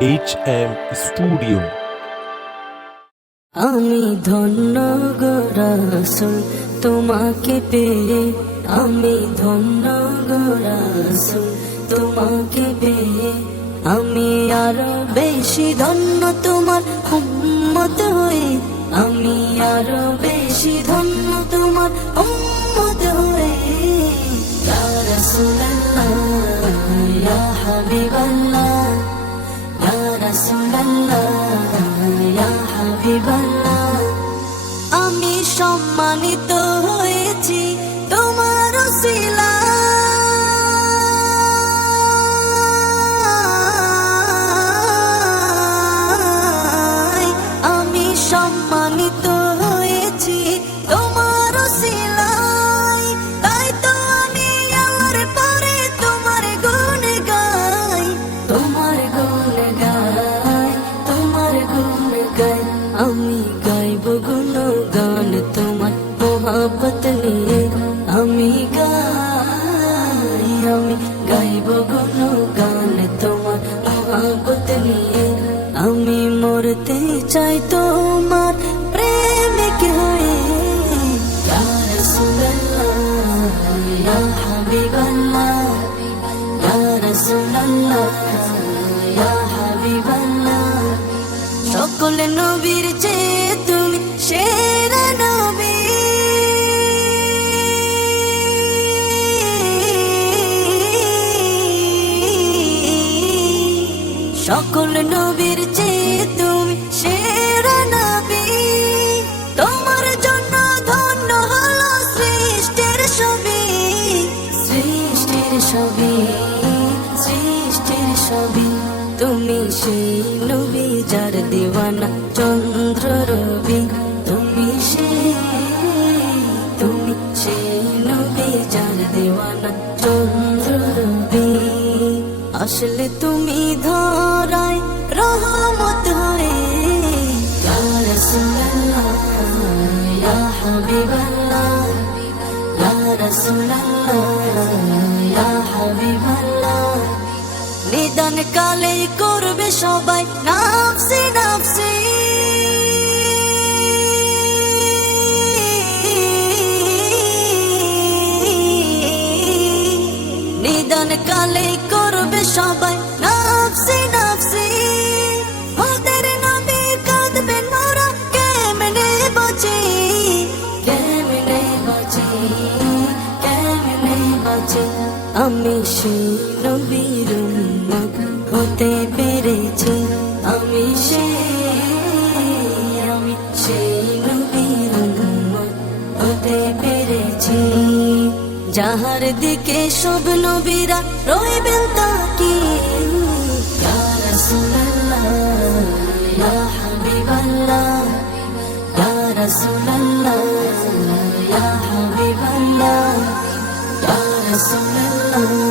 H M studio আমি ধন্য গোরাসুল তোমাকে পেয়ে আমি ধন্য গোরাসুল তোমাকে পেয়ে আমি আরও বেশি ধন্য তোমার উম্মত হয়ে, আমি আরও বেশি ধন্য তোমার উম্মত হয়ে। ইয়া রাসূলুল্লাহ, ইয়া হাবিবাল্লাহ। সম্মানিত হয়েছি তোমার শিলায় আমি সম্মানিত হয়েছি তোমার শিলায়। তাই তো আমি আমার পরে তোমার গুণ গাই। তোমার গুণ গাই, তোমার গুণ গাই। আমি গাইব গুণ তোমার মোহাবত নিয়ে আমি গাই আমি গাইব গুণ গান তোমার মোহাবত নিয়ে আমি মরতে চাই তোমার প্রেমিক হয়ে হাবিবাল্লাহ ইয়া হাবিবাল্লাহ সকল নবীর চেয়ে সকল নবীর চেয়ে তুমি সেরা নবী। তোমার জন্য ধন্য হলো সৃষ্টির ছবি। সৃষ্টির ছবি সৃষ্টির ছবি। তুমি সেই নবী যার দিওয়ানা চন্দ্র রবি। তুমি সেই তুমি সেই নবী যার দিওয়ানা চন্দ্র রবি। আসলে তুমি নিদান কালে করবে সবাই নাফসি নাফসি নিদান কালে আমি সেই নবীর হতে পেরেছি। আমি সেই আমি সেই নবীর হতে পেরেছি। যাহার দিকে সব নবীরা রইবেন তাকি। ইয়া রাসূলুল্লাহ حبيب الله يا رسول الله